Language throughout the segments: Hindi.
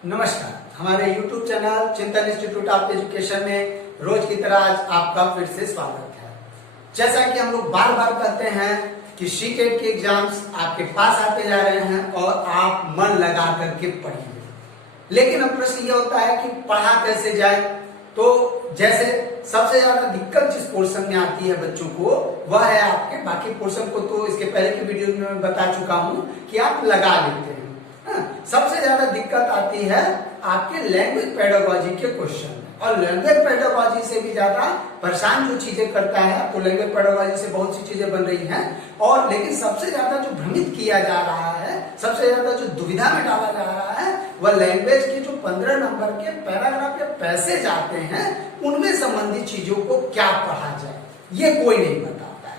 नमस्कार। हमारे YouTube चैनल चिंतन इंस्टीट्यूट ऑफ एजुकेशन में रोज की तरह आज आपका फिर से स्वागत है। जैसा कि हम लोग बार बार कहते हैं कि सीटेट के एग्जाम्स आपके पास आते जा रहे हैं और आप मन लगा करके पढ़िए। लेकिन अब प्रश्न ये होता है कि पढ़ा कैसे जाए। तो जैसे सबसे ज्यादा दिक्कत जिस पोर्शन में आती है बच्चों को वह है आपके बाकी पोर्शन को तो इसके पहले की वीडियो में मैं बता चुका हूं कि आप लगा लेते हैं। सबसे ज्यादा दिक्कत आती है आपके लैंग्वेज पेडागोजी के क्वेश्चन में, और लैंग्वेज पेडागोजी से भी ज्यादा परेशान जो चीजें करता है, तो लैंग्वेज पेडागोजी से बहुत सी चीजें बन रही हैं। और लेकिन सबसे ज्यादा जो भ्रमित किया जा रहा है, सबसे ज्यादा जो दुविधा में डाला जा रहा है, वह लैंग्वेज के जो 15 नंबर के पैराग्राफ या पैसेज आते हैं उनमें संबंधित चीजों को क्या पढ़ा जाए, ये कोई नहीं बताता है।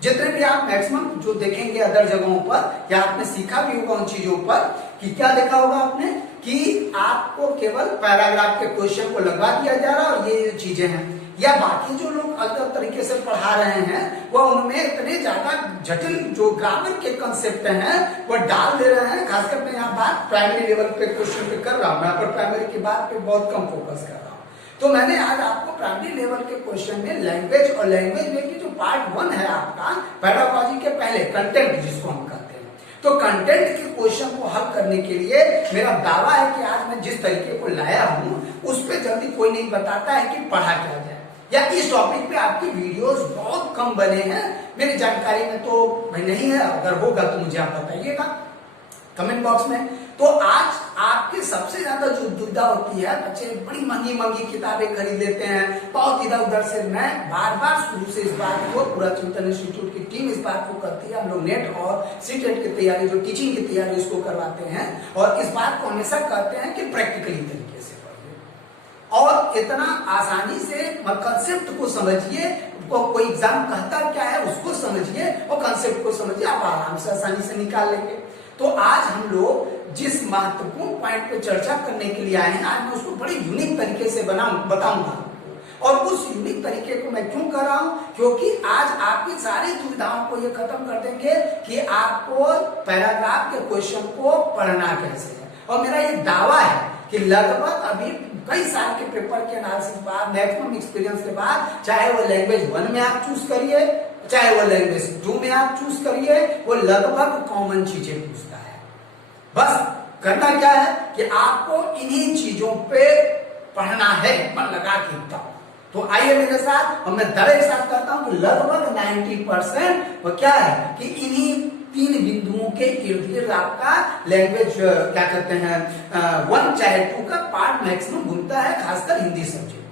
जितने भी आप मैक्सिमम जो देखेंगे अदर जगहों पर, या आपने सीखा भी होगा उन चीजों पर कि क्या देखा होगा आपने कि आपको केवल पैराग्राफ के क्वेश्चन को लगवा दिया जा रहा है और ये चीजें हैं, या बाकी जो लोग अलग तरीके से पढ़ा रहे हैं वह उनमें इतने ज्यादा जटिल जो ग्रामर के कंसेप्ट हैं वह डाल दे रहे हैं। खासकर मैं यहाँ बात प्राइमरी लेवल पे क्वेश्चन पे कर रहा हूँ, मैं पर प्राइमरी की बात पे बहुत कम फोकस कर रहा हूँ। तो मैंने आज आपको प्राइमरी लेवल के क्वेश्चन में लैंग्वेज और लैंग्वेज में की जो पार्ट 1 है आपका पेडागोजी के पहले कंटेंट जिसको हम कहते हैं, तो कंटेंट के क्वेश्चन को हल करने के लिए मेरा दावा है कि आज मैं जिस तरीके को लाया हूं उस पर जल्दी कोई नहीं बताता है कि पढ़ा क्या जाए, या इस टॉपिक पे आपकी वीडियोस बहुत कम बने हैं। मेरी जानकारी में तो भाई नहीं है, अगर होगा तो मुझे आप बताइएगा कमेंट बॉक्स में। तो आज आपके सबसे ज्यादा जो दुविधा होती है, बच्चे बड़ी महंगी महंगी किताबें खरीद लेते हैं बहुत इधर उधर से। मैं बार बार शुरू से इस बात को, पूरा चिंतन इंस्टीट्यूट की टीम इस बात को करती है, हम लोग नेट और सीटेट की तैयारी, जो टीचिंग की तैयारी उसको करवाते हैं, और इस बात को हमेशा कहते हैं कि प्रैक्टिकली तरीके से पढ़िए और इतना आसानी से कंसेप्ट को समझिए। कोई एग्जाम कहता क्या है उसको समझिए और कंसेप्ट को समझिए, आप आराम से आसानी से निकाल लेंगे। तो आज हम लोग जिस महत्वपूर्ण पॉइंट पे चर्चा करने के लिए आए हैं, आज मैं उसको बड़ी यूनिक तरीके से बताऊंगा। और उस यूनिक तरीके को मैं क्यों कर रहा हूं, क्योंकि आज आपकी सारी दुविधाओं को ये खत्म कर देंगे कि आपको पैराग्राफ के क्वेश्चन को पढ़ना कैसे है। और मेरा ये दावा है कि लगभग अभी कई साल के पेपर के एनालिसिस बाद, मैक्सिमम एक्सपीरियंस के बाद, चाहे वो लैंग्वेज 1 में आप चूज करिए, चाहे वो लैंग्वेज 2 में आप चूज करिए, वो लगभग कॉमन चीजें पूछता है। बस करना क्या है कि आपको इन्हीं चीजों पे पढ़ना है, मन लगा के एकदम। तो आइए मेरे साथ, और मैं दावे के साथ कहता हूं कि लगभग 90% वो क्या है कि इन्हीं 3 बिंदुओं के इर्द गिर्द आपका लैंग्वेज क्या कहते हैं 1 चाहे 2 का पार्ट मैक्सिमम घूमता है, खासकर हिंदी सब्जेक्ट में।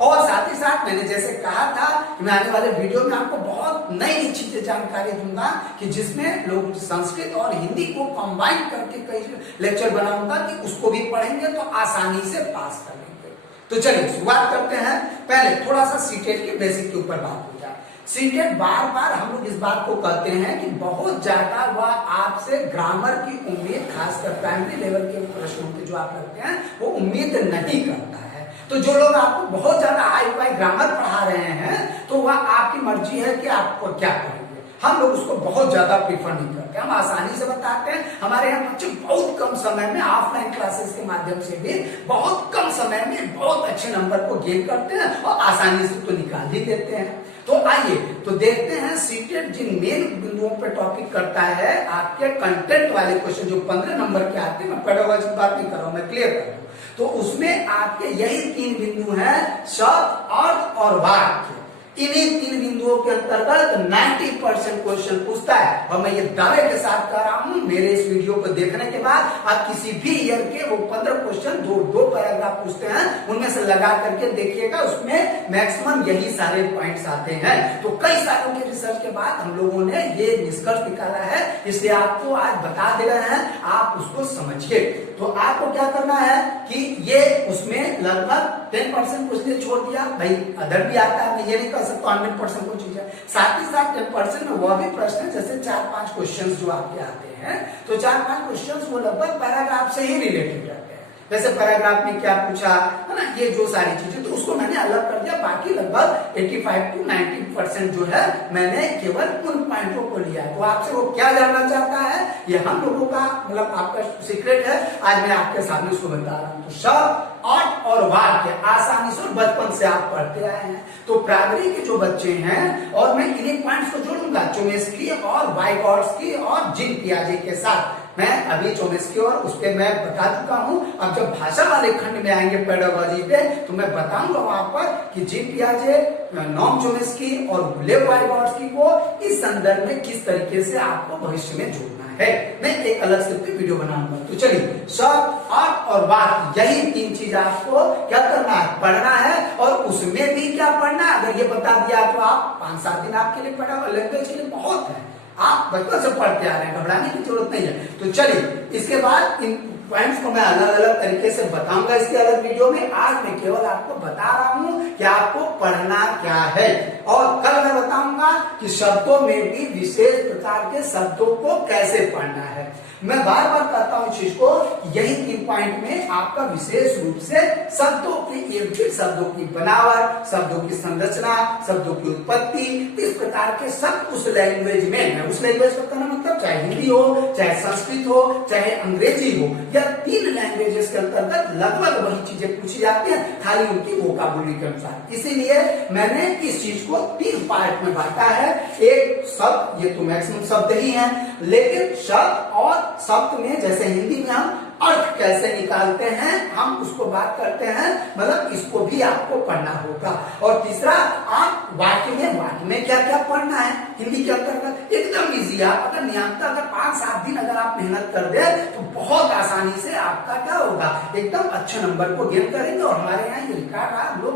और साथ ही साथ मैंने जैसे कहा था कि मैं आने वाले वीडियो में आपको बहुत नई नई चीजें जानकारी दूंगा कि जिसमें लोग संस्कृत और हिंदी को कंबाइन करके कई लेक्चर बनाऊंगा कि उसको भी पढ़ेंगे तो आसानी से पास कर लेंगे। तो चलिए शुरुआत करते हैं। पहले थोड़ा सा सीटेट के बेसिक के ऊपर बात हो जाए। सीटेट बार बार हम लोग इस बात को कहते हैं कि बहुत ज्यादा वह आपसे ग्रामर की उम्मीद, खासकर प्राइमरी लेवल के प्रश्नों की जो आप रखते हैं वो उम्मीद नहीं करता है। तो जो लोग आपको बहुत ज्यादा हाई फाई ग्रामर पढ़ा रहे हैं तो वह आपकी मर्जी है कि आपको क्या पढ़ेंगे। हम लोग उसको बहुत ज्यादा प्रीफर नहीं करते, हम आसानी से बताते हैं। हमारे यहाँ बच्चे बहुत कम समय में ऑफलाइन क्लासेस के माध्यम से भी बहुत कम समय में बहुत अच्छे नंबर को गेन करते हैं और आसानी से तो निकाल ही देते हैं। तो आइए तो देखते हैं सीटेट जिन मेन बिंदुओं पर टॉपिक करता है आपके कंटेंट वाले क्वेश्चन जो 15 नंबर के आते हैं। मैं पेडागोजी की बात नहीं कर रहा हूं, मैं क्लियर कर रहा हूं। तो उसमें आपके यही 3 बिंदु हैं, शब्द, अर्थ और वाक्य। इन्हीं 3 बिंदुओं के अंतर्गत 90% क्वेश्चन पूछता है। और मैं ये दावे के साथ कह रहा हूं, मेरे इस वीडियो को देखने के बाद आप किसी भी ईयर के वो 15 क्वेश्चन दो पैराग्राफ पूछते हैं, उनमें से लगा करके देखिएगा, उसमें मैक्सिमम यही सारे पॉइंट्स आते हैं। तो कई सालों के रिसर्च के बाद हम लोगों ने ये निष्कर्ष निकाला है, इसलिए आपको आज बता दे रहे हैं, आप उसको समझिए। तो आपको क्या करना है कि ये उसमें लगभग 10% कुछ ने छोड़ दिया, भाई अदर भी आता है, मैं ये नहीं कर सकता 100% को चीज है। साथ ही साथ 10% में वह भी प्रश्न जैसे 4-5 क्वेश्चन जो आपके आते हैं, तो 4-5 क्वेश्चन वो लगभग पैराग्राफ से ही रिलेटेड रहते हैं। जैसे पैराग्राफ में क्या पूछा है ना, ये जो सारी चीजें, तो उसको मैंने अलग कर दिया, बाकी लगभग 85 to 90% जो है मैंने केवल उन पॉइंटों को लिया। तो आपसे वो क्या जानना चाहता है, ये हम लोगों का मतलब आपका सीक्रेट है, आज मैं आपके सामने उसको बता रहा हूँ। तो शब्द, अर्थ और वाक्य आसानी से बचपन से आप पढ़ते आए हैं। तो प्राइमरी के जो बच्चे हैं, और मैं इन्हीं पॉइंट्स को जोड़ूंगा चोमेस्की और वाइगॉट्स्की और जीन पियाजे के साथ। मैं अभी चोमेस्की और उस पर मैं बता चुका हूं। अब जब भाषा वाले खंड में आएंगे पेडागोजी पे, तो मैं बताऊंगा वहां पर कि जीन पियाजे, नॉम चोमेस्की और लेव वाइगॉट्स्की को इस संदर्भ में किस तरीके से आपको भविष्य में जोड़ना है। मैं एक अलग से वीडियो बनाऊंगा। तो चलिए, शब्द, अर्थ और वाक्य, यही तीन चीज आपको क्या करना है, पढ़ना है। और उसमें भी क्या पढ़ना है, अगर ये बता दिया तो आप 5-7 दिन आपके लिए पढ़ा, लैंग्वेज के लिए बहुत है, आप बचपन से पढ़ते आ रहे हैं, घबराने की जरूरत नहीं है। तो चलिए, इसके बाद इन पॉइंट्स को मैं अलग अलग तरीके से बताऊंगा इसके अलग वीडियो में। आज मैं केवल आपको बता रहा हूं कि आपको पढ़ना क्या है, और कल मैं बताऊंगा कि शब्दों में भी विशेष प्रकार के शब्दों को कैसे पढ़ना है। मैं बार बार कहता हूं इस चीज को, यही 3 पॉइंट में आपका विशेष रूप से शब्दों की एक शब्दों की बनावट, शब्दों की संरचना, शब्दों की उत्पत्ति, इस प्रकार के सब उस लैंग्वेज में है। उस लैंग्वेज का कहना मतलब चाहे हिंदी हो, चाहे संस्कृत हो, चाहे अंग्रेजी हो, या 3 लैंग्वेजेस के अंतर्गत लगभग वही चीजें पूछी जाती हैं, खाली उनकी वोकाबुलरी के अनुसार। इसीलिए मैंने इस चीज को 3 पार्ट में बांटा है। एक शब्द, ये तो मैक्सिमम शब्द ही है, लेकिन शब्द और शब्द में जैसे हिंदी में हम अर्थ कैसे निकालते हैं, हम उसको बात करते हैं, मतलब इसको भी आपको पढ़ना होगा। और तीसरा, आप वाक्य में क्या क्या पढ़ना है हिंदी के अंतर्गत, एकदम इजी है। आप अगर नियमित अगर 5-7 दिन अगर आप मेहनत कर दे तो बहुत आसानी से आपका क्या होगा, एकदम अच्छे नंबर को गेन करेंगे। और हमारे यहाँ ये लिखा रहा, लोग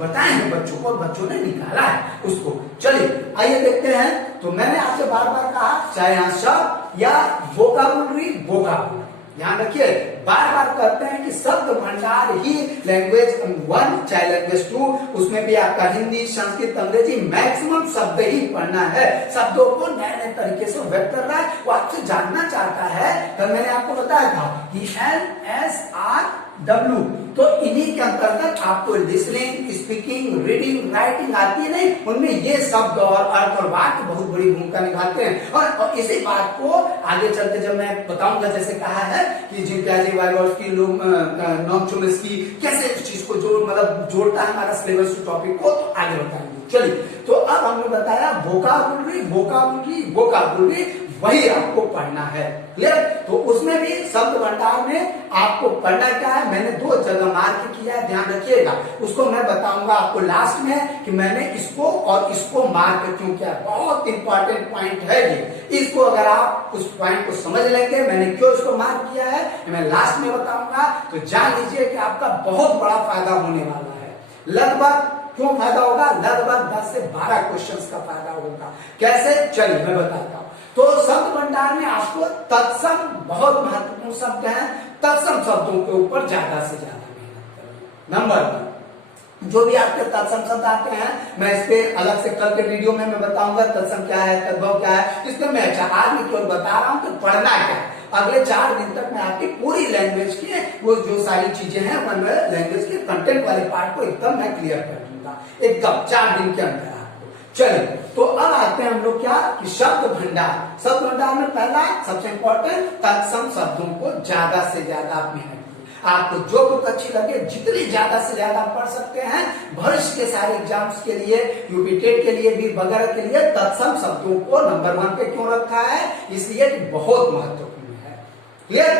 बताए हैं बच्चों को, बच्चों ने निकाला है उसको। चलिए आइए देखते हैं। तो मैंने आपसे बार बार कहा, चाहे यहाँ शब्द या वोकाबुलरी, ध्यान रखिए, बार बार कहते हैं कि शब्द भंडार ही लैंग्वेज 1 चाहे लैंग्वेज 2, उसमें भी आपका हिंदी, संस्कृत, अंग्रेजी मैक्सिमम शब्द ही पढ़ना है। शब्दों को नए नए तरीके से व्यक्त कर रहा है, वो आपसे जानना चाहता है। तो मैंने आपको बताया था कि LSRW, तो इन्हीं के अंतर्गत आपको लिसनिंग, स्पीकिंग, रीडिंग, राइटिंग आती है नहीं, उनमें ये शब्द और अर्थ और वाक्य बहुत बड़ी भूमिका निभाते हैं। और इसी बात को आगे चलते जब मैं बताऊंगा, जैसे कहा है कि जीन पियाजे, वाइगॉट्स्की, नॉम चोमेस्की कैसे इस चीज को जोड़ता है हमारा सिलेबस टॉपिक को, तो आगे बताएंगे। चलिए, तो अब हमने बताया वोकाबुलरी, वही आपको पढ़ना है। क्लियर? तो उसमें भी शब्द भंडार में आपको पढ़ना क्या है, मैंने 2 जगह मार्क किया है, ध्यान रखिएगा। उसको मैं बताऊंगा आपको लास्ट में कि मैंने इसको और इसको मार्क क्यों किया। बहुत इंपॉर्टेंट पॉइंट है ये। इसको अगर आप उस पॉइंट को समझ लेंगे, मैंने क्यों इसको मार्क किया है, मैं लास्ट में बताऊंगा, तो जान लीजिए कि आपका बहुत बड़ा फायदा होने वाला है। लगभग क्यों फायदा होगा, लगभग 10 से 12 क्वेश्चंस का फायदा होगा। कैसे, चलिए मैं बताता हूँ। तो शब्द भंडार में आपको तत्सम, बहुत महत्वपूर्ण शब्द है, तत्सम शब्दों के ऊपर ज्यादा से ज्यादा मेहनत करें। नंबर 1, जो भी आपके तत्सम शब्द आते हैं, मैं इस पे अलग से कल के वीडियो में मैं बताऊंगा तत्सम क्या है, तद्भव क्या है। इसमें मैं आज मैं केवल बता रहा हूं कि पढ़ना क्या है। अगले 4 दिन तक मैं आपकी पूरी लैंग्वेज की वो जो सारी चीजें हैं, लैंग्वेज के कंटेंट वाले पार्ट को एकदम मैं क्लियर कर दूंगा, एकदम 4 दिन के अंदर। चलिए, तो अब आते हैं हम लोग क्या कि शब्द भंडार में पहला सबसे इंपॉर्टेंट, तत्सम शब्दों को ज्यादा से ज्यादा आप मेहनत कीजिए। आपको जो बुक अच्छी लगे, जितनी ज्यादा से ज्यादा पढ़ सकते हैं, भविष्य के सारे एग्जाम्स के लिए, यूपी टेट के लिए भी, वगैरह के लिए तत्सम शब्दों को नंबर 1 पे क्यों रखा है, इसलिए कि बहुत महत्वपूर्ण है। क्लियर?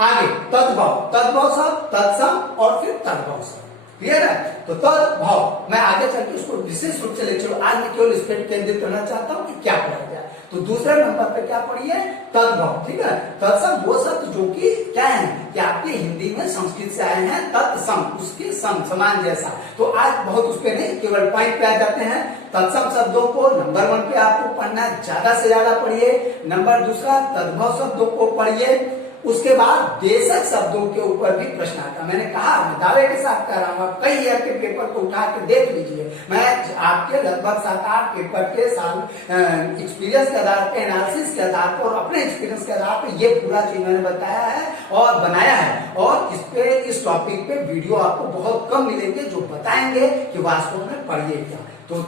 आगे तद्भव शब्द, तत्सम और फिर तद्भव शब्द। क्लियर है? तो तद्भव मैं आगे चल के उसको विशेष रूप से ले चलो। आज मैं केवल इस पर केंद्रित करना चाहता हूं कि क्या पढ़ा जाए। तो दूसरे नंबर पे क्या पढ़िए, तद्भव। ठीक है? तत्सम वो शब्द जो कि क्या है कि आपके हिंदी में संस्कृत से आए हैं, तत्सम उसके समान जैसा। तो आज बहुत उस पे नहीं, केवल पॉइंट पे आ जाते हैं। तत्सम शब्दों को नंबर 1 पे आपको पढ़ना है, ज्यादा से ज्यादा पढ़िए। नंबर 2 तद्भव शब्दों को पढ़िए। उसके बाद देशज शब्दों के ऊपर भी प्रश्न आता। मैंने कहा, मैं दावे के साथ कह रहा हूँ, आप कई ईयर के पेपर को उठा के देख लीजिए। मैं आपके लगभग 7-8 पेपर के साल एक्सपीरियंस के आधार पे, एनालिसिस के आधार पर और अपने एक्सपीरियंस के आधार पे ये पूरा चीज मैंने बताया है और बनाया है। और इस टॉपिक पे वीडियो आपको बहुत कम मिलेंगे जो बताएंगे कि वास्तव में पढ़िए क्या। तो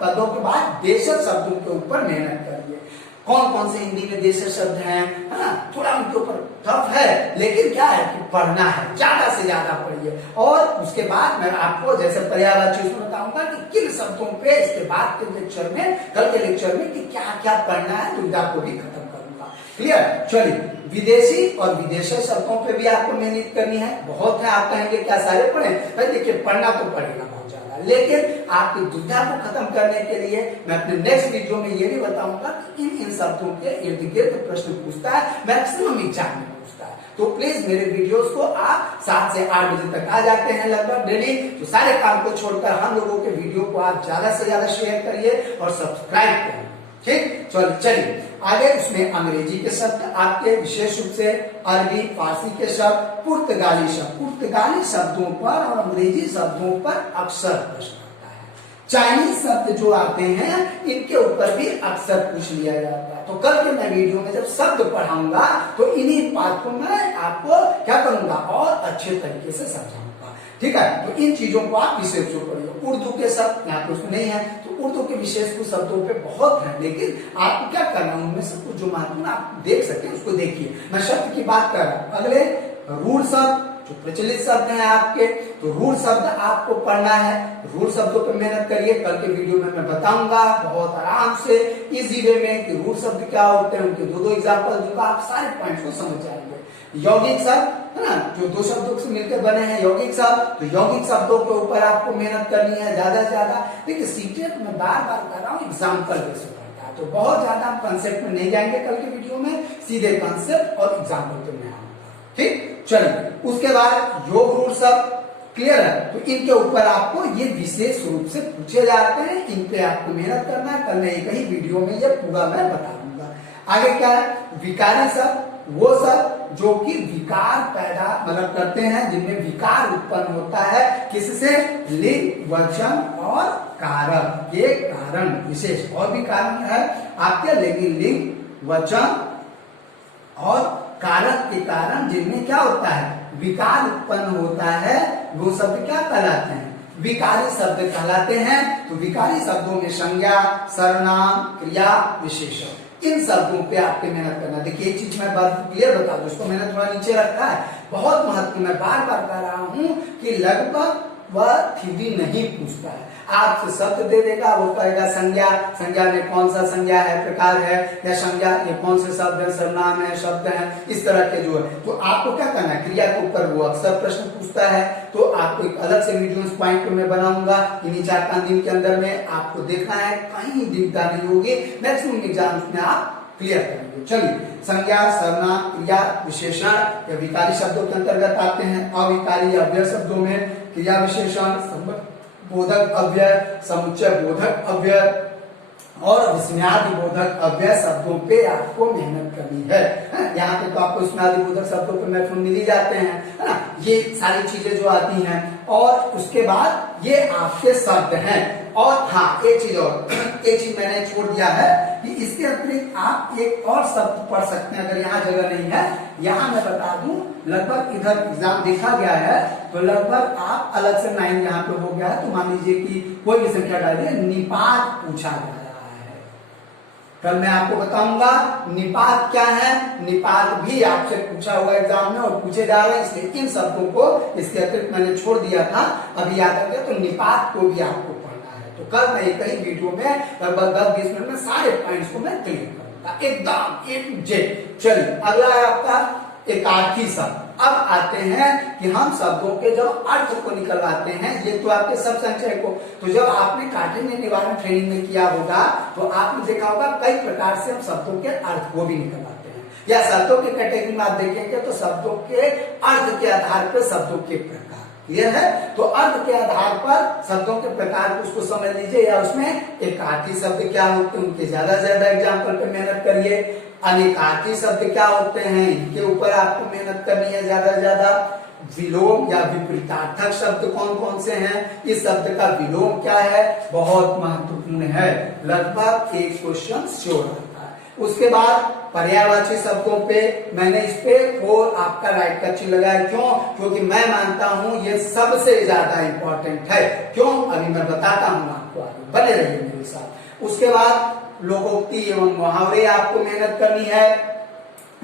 पदों के बाद देशज शब्दों के ऊपर मेहनत करिए। कौन कौन से हिंदी में देशज शब्द हैं, है ना, थोड़ा उनके ऊपर टफ है, लेकिन क्या है कि पढ़ना है, ज्यादा से ज्यादा पढ़िए। और उसके बाद मैं आपको जैसे पर्यायवाची उसमें बताऊंगा कि किन शब्दों पे इसके बाद के लेक्चर में, कल के लेक्चर में कि क्या क्या पढ़ना है, दुविधा को भी खत्म करूंगा। क्लियर? चलिए, विदेशी और विदेशी शब्दों पे भी आपको मेहनत करनी है। बहुत है, आप कहेंगे क्या सारे पढ़े? भाई देखिए, पढ़ना तो पड़ेगा बहुत ज्यादा, लेकिन आपकी दुविधा को खत्म करने के लिए मैं अपने नेक्स्ट वीडियो में ये भी बताऊंगा कि इन शब्दों के इर्द गिर्द प्रश्न पूछता है, मैक्सिमम एग्जाम में पूछता है। तो प्लीज मेरे वीडियोस को आप 7 से 8 बजे तक आ जाते हैं लगभग डेली, तो सारे काम को छोड़कर हम लोगों के वीडियो को आप ज्यादा से ज्यादा शेयर करिए और सब्सक्राइब करिए। ठीक, चलिए आगे। उसमें अंग्रेजी के शब्द आपके, विशेष रूप से अरबी फारसी के शब्द, पुर्तगाली शब्दों पर और अंग्रेजी शब्दों पर अक्सर प्रश्न आता है। चाइनीज शब्द जो आते हैं इनके ऊपर भी अक्सर पूछ लिया जाता है। तो कल के मैं वीडियो में जब शब्द पढ़ाऊंगा तो इन्हीं बात को मैं आपको क्या करूंगा और अच्छे तरीके से समझाऊंगा। ठीक है, तो इन चीजों को आप विशेष रूप से पढ़िए। उर्दू के शब्द यहाँ पे उसमें नहीं है, तो उर्दू के विशेष कुछ शब्दों पे बहुत है, लेकिन आपको क्या करना है, उनमें से कुछ जो महत्वपूर्ण आप देख सके उसको देखिए। मैं शब्द की बात कर रहा हूँ। अगले रूढ़ शब्द जो प्रचलित शब्द हैं आपके, तो रूढ़ शब्द आपको पढ़ना है। रूढ़ शब्दों पे मेहनत करिए। कल के वीडियो में मैं बताऊंगा बहुत आराम से इजी वे में कि रूढ़ शब्द क्या होते हैं, उनके दो एग्जाम्पल दूंगा, आप सारे पॉइंट्स को समझ जाएंगे। यौगिक शब्द है ना, जो दो शब्दों से मिलकर बने हैं यौगिक शब्द, तो यौगिक शब्दों के ऊपर आपको मेहनत करनी है ज्यादा से ज्यादा। देखिए सीटेट में बार बार कर रहा हूँ एग्जाम्पल बेस पड़ता है, तो बहुत ज्यादा हम कंसेप्ट में नहीं जाएंगे कल के वीडियो में, सीधे कंसेप्ट और एग्जाम्पल पे मैं आऊंगा। ठीक, चलिए। उसके बाद योग रूढ़ शब्द क्लियर है, तो इनके ऊपर आपको ये विशेष रूप से पूछे जाते हैं, इन पे आपको मेहनत करना है। कल मैं एक ही वीडियो में ये पूरा मैं बता दूंगा। आगे क्या है, विकारी शब्द, वो शब्द जो कि विकार पैदा मतलब करते हैं, जिनमें विकार उत्पन्न होता है, किससे? लिंग, वचन और कारक के कारण विशेष और भी कारण है आपके, लेकिन लिंग, वचन और कारक के कारण जिनमें क्या होता है, विकार उत्पन्न होता है, वो शब्द क्या कहलाते हैं? विकारी शब्द कहलाते हैं। तो विकारी शब्दों में संज्ञा, सर्वनाम, क्रिया, विशेषण, इन शब्दों पे आपके मेहनत करना। देखिए एक चीज मैं बात क्लियर बता दूं, इसको मैंने थोड़ा नीचे रखा है, बहुत महत्वपूर्ण, मैं बार बार कह रहा हूं कि लगभग वह थ्योरी नहीं पूछता है, आपसे शब्द दे देगा, वो कहेगा संज्ञा, संज्ञा में कौन सा संज्ञा है, प्रकार है, या संज्ञा ये कौन से शब्द है, सर्वनाम है, शब्द है, इस तरह के जो है। तो आपको क्या करना है, क्रिया के ऊपर वो अक्सर प्रश्न पूछता है, तो आपको एक अलग से वीडियो इस पॉइंट को मैं बनाऊंगा, इन्हीं 4-5 दिन के अंदर में आपको देखना है, कहीं दिक्कत नहीं होगी, मैक्सिमम एग्जाम्स में आप क्लियर करेंगे। चलिए, संज्ञा, सर्वनाम, क्रिया, विशेषण या विकारी शब्दों के अंतर्गत आते हैं। अविकारी या अव्यय शब्दों में क्रिया, विशेषण, बोधक अव्यय, समुच्चय बोधक अव्यय और विस्मयादि बोधक अव्यय शब्दों पे आपको मेहनत करनी है। यहाँ पे तो आपको विस्मयादि बोधक शब्दों पे महत्व मिल ही जाते हैं, है ना, ये सारी चीजें जो आती हैं। और उसके बाद ये आपके शब्द हैं। और हाँ, एक चीज मैंने छोड़ दिया है कि इसके अतिरिक्त आप एक और शब्द पढ़ सकते हैं, अगर यहाँ जगह नहीं है, यहाँ मैं बता दूं, लगभग इधर एग्जाम देखा गया है, तो लगभग आप अलग से 9 यहाँ पे हो गया है, तो मान लीजिए कि कोई भी संख्या डालिए, निपात पूछा जा रहा है। कल मैं आपको बताऊंगा निपात क्या है, निपात भी आपसे पूछा हुआ एग्जाम में और पूछे जा रहे हैं, इसलिए इन शब्दों को इसके अतिरिक्त मैंने छोड़ दिया था, अभी याद आ गया, तो निपात को भी आपको पढ़ना है। तो कल मैं एक ही वीडियो में लगभग 10-20 मिनट में सारे पॉइंट्स को मैं क्लियर करूंगा एकदम A to Z। चलिए, अगला है आपका एकार्थी शब्द। अब आते हैं कि हम शब्दों के जब अर्थ को निकलवाते हैं, ये तो आपके सब संचय को, तो जब आपने काठिन्य निवारण ट्रेनिंग में किया होगा तो आपने देखा होगा कई प्रकार से हम शब्दों के अर्थ को भी निकलवाते हैं, या शब्दों के कैटेगरी में आप देखेंगे तो शब्दों के अर्थ के आधार पर शब्दों के प्रकार, क्लियर है। तो अर्थ के आधार पर शब्दों के प्रकार को उसको समझ लीजिए, या उसमें एकार्थी शब्द क्या होते हैं उनके ज्यादा से ज्यादा एग्जाम्पल पे मेहनत करिए। अनेकार्थी शब्द क्या होते हैं, इनके ऊपर आपको मेहनत करनी है ज्यादा से ज्यादा। विलोम या विपरीतार्थक शब्द कौन कौन से हैं, इस शब्द का विलोम क्या है, बहुत महत्वपूर्ण है, लगभग एक क्वेश्चन श्योर आता है। उसके बाद पर्यायवाची शब्दों पे मैंने इस पे 4 आपका राइट का चिन्ह लगाया। क्यों? क्योंकि मैं मानता हूं ये सबसे ज्यादा इंपॉर्टेंट है। क्यों? अभी मैं बताता हूं आपको, आगे बने रहिए मेरे साथ। उसके बाद लोकोक्ति एवं मुहावरे आपको मेहनत करनी है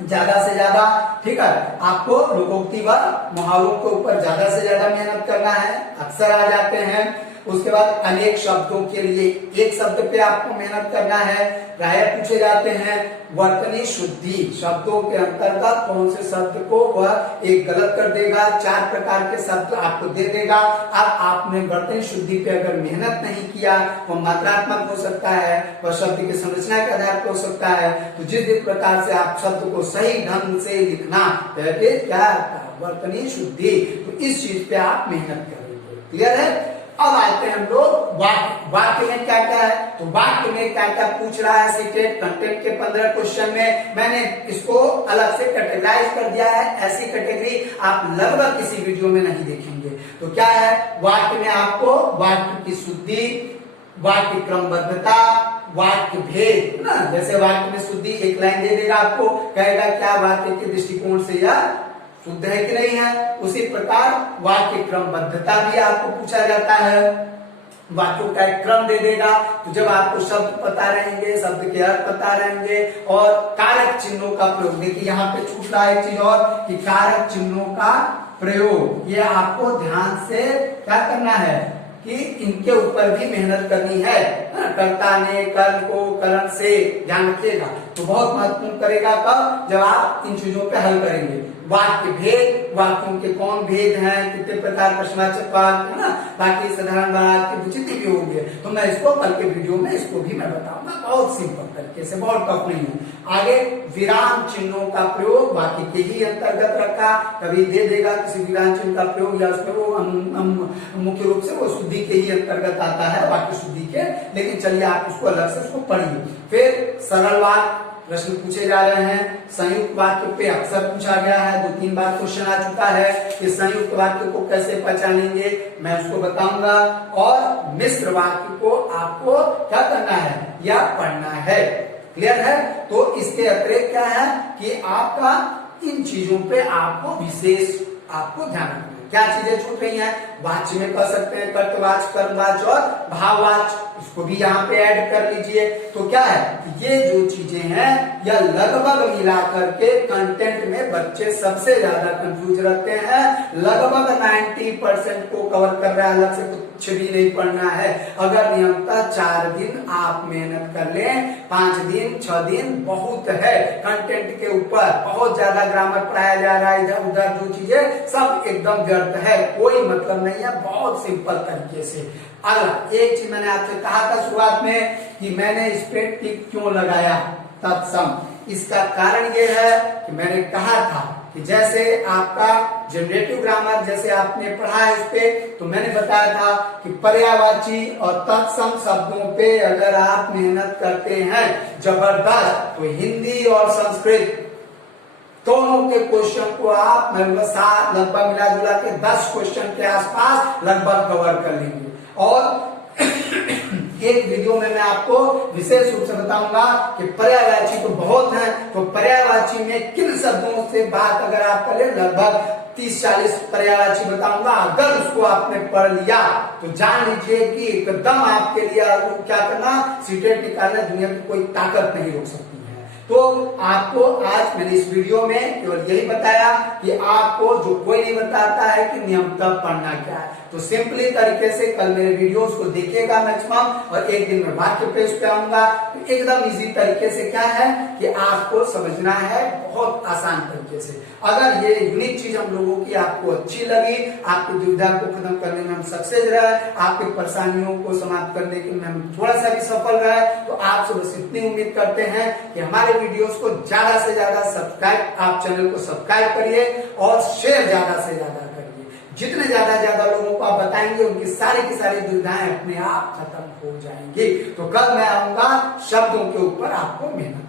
ज्यादा से ज्यादा। ठीक है, आपको लोकोक्ति व मुहावरों के ऊपर ज्यादा से ज्यादा मेहनत करना है, अक्सर आ जाते हैं। उसके बाद अनेक शब्दों के लिए एक शब्द पे आपको मेहनत करना है। प्राय पूछे जाते हैं वर्तनी शुद्धि शब्दों के अंतर्गत कौन से शब्द को वह एक गलत कर देगा, 4 प्रकार के शब्द आपको दे देगा। अब आपने वर्तनी शुद्धि पे अगर मेहनत नहीं किया, वह मात्रात्मक हो सकता है, वह शब्द की संरचना के आधार पर हो सकता है। तो जिस भी प्रकार से आप शब्द को सही ढंग से लिखना, क्या वर्तनी शुद्धि, तो इस चीज पे आप मेहनत करेंगे। क्लियर है? अब आते हैं हम लोग वाक्य में क्या क्या है। तो वाक्य में क्या क्या पूछ रहा है सीटेट कंटेंट के 15 क्वेश्चन में मैंने इसको अलग से कैटेगराइज कर दिया है। ऐसी कैटेगरी आप लगभग किसी वीडियो में नहीं देखेंगे। तो क्या है वाक्य में, आपको वाक्य की शुद्धि, वाक्य क्रमबद्धता, वाक्य भेद ना। जैसे वाक्य में शुद्धि एक लाइन दे देगा, आपको कहेगा क्या वाक्य के दृष्टिकोण से यह शुद्ध है कि नहीं है। उसी प्रकार वाक्य क्रमबद्धता भी आपको पूछा जाता है, वाक्यों का एक क्रम दे देगा। तो जब आपको शब्द पता रहेंगे, शब्द के अर्थ पता रहेंगे और कारक चिन्हों का प्रयोग, देखिए यहाँ पे छूट रहा है एक चीज और कि कारक चिन्हों का प्रयोग, ये आपको ध्यान से क्या करना है कि इनके ऊपर भी मेहनत करनी है। कर्ता ने, कर्म को, करण से, ध्यान रखिएगा। तो बहुत महत्वपूर्ण करेगा कब, जब आप इन चीजों पे हल करेंगे। वाक्य भेद, वाक्यों के कौन भेद हैं, कितने प्रकार प्रश्नवाचक वाक्य है ना, बाकी साधारण वाक्य जितने भी होंगे, तो मैं इसको कल के वीडियो में इसको भी मैं बताऊंगा बहुत सिंपल तरीके से, बहुत टफ नहीं है। आगे विराम चिन्हों का प्रयोग वाक्य के ही अंतर्गत रखा, कभी दे देगा किसी विराम चिन्ह का प्रयोग या उसमें वो मुख्य रूप से वो शुद्धि के ही अंतर्गत आता है, वाक्य शुद्धि के। लेकिन चलिए आप उसको अलग से उसको पढ़िए। फिर सरल वाक्य प्रश्न पूछे जा रहे हैं। संयुक्त वाक्य पे अक्सर पूछा गया है, 2-3 बार क्वेश्चन आ चुका है कि संयुक्त वाक्य को कैसे पहचानेंगे, मैं उसको बताऊंगा। और मिश्र वाक्य को आपको क्या करना है या पढ़ना है। क्लियर है? तो इसके अतिरिक्त क्या है कि आपका इन चीजों पे आपको विशेष आपको ध्यान रखना है। क्या चीजें छूट रही हैं, वाच्य में कह सकते हैं कर्तवाच्य, कर्मवाच्य और भाववाच्य, इसको भी यहाँ पे ऐड कर लीजिए। तो क्या है, ये जो चीजें हैं यह लगभग मिला करके कंटेंट में बच्चे सबसे ज्यादा कंफ्यूज रहते हैं। लगभग 90% को कवर कर रहा है, अलग से कुछ भी नहीं पढ़ना है। अगर नियमतः 4 दिन आप मेहनत कर लें, 5 दिन 6 दिन बहुत है। कंटेंट के ऊपर बहुत ज्यादा ग्रामर पढ़ाया जा रहा है, इधर उधर जो चीजें सब एकदम व्यर्थ है, कोई मतलब नहीं है, बहुत सिंपल तरीके से। अगला एक चीज मैंने आपसे कहा था शुरुआत में कि मैंने इस पे टिक क्यों लगाया तत्सम, इसका कारण ये है कि मैंने कहा था कि जैसे आपका जनरेटिव ग्रामर जैसे आपने पढ़ा है इस पे, तो मैंने बताया था कि पर्यायवाची और तत्सम शब्दों पे अगर आप मेहनत करते हैं जबरदस्त, तो हिंदी और संस्कृत दोनों के क्वेश्चन को आप लगभग मिला जुला के 10 क्वेश्चन के आसपास लगभग कवर कर लेंगे। और एक वीडियो में मैं आपको विशेष रूप से बताऊंगा कि पर्यायवाची तो बहुत हैं, तो पर्यायवाची में किन शब्दों से बात अगर आप करें, लगभग 30-40 पर्यायवाची बताऊंगा। अगर उसको आपने पढ़ लिया तो जान लीजिए कि एकदम आपके लिए क्या करना, सीटेट निकालना दुनिया की कोई ताकत नहीं रोक सकती। तो आपको आज मैंने इस वीडियो में केवल यही बताया कि आपको जो कोई नहीं बताता है कि नियमतः पढ़ना क्या है, तो सिंपली तरीके से कल मेरे वीडियोस को देखिएगा मैक्सिमम, और एक दिन में वाक्य पेज पे आऊंगा। तो एकदम इजी तरीके से क्या है कि आपको समझना है बहुत आसान तरीके से। अगर ये यूनिक चीज हम लोगों की आपको अच्छी लगी, आपकी दुविधा को खत्म करने में हम सक्सेस रहे, आपकी परेशानियों को समाप्त करने के में हम थोड़ा सा भी सफल रहे, तो आपसे बस इतनी उम्मीद करते हैं कि हमारे वीडियोस को ज्यादा से ज्यादा सब्सक्राइब, आप चैनल को सब्सक्राइब करिए और शेयर ज्यादा से ज्यादा करिए। जितने ज्यादा लोगों को आप बताएंगे, उनकी सारी की सारी दुविधाएं अपने आप खत्म हो जाएंगी। तो कल मैं आऊंगा शब्दों के ऊपर आपको मेहनत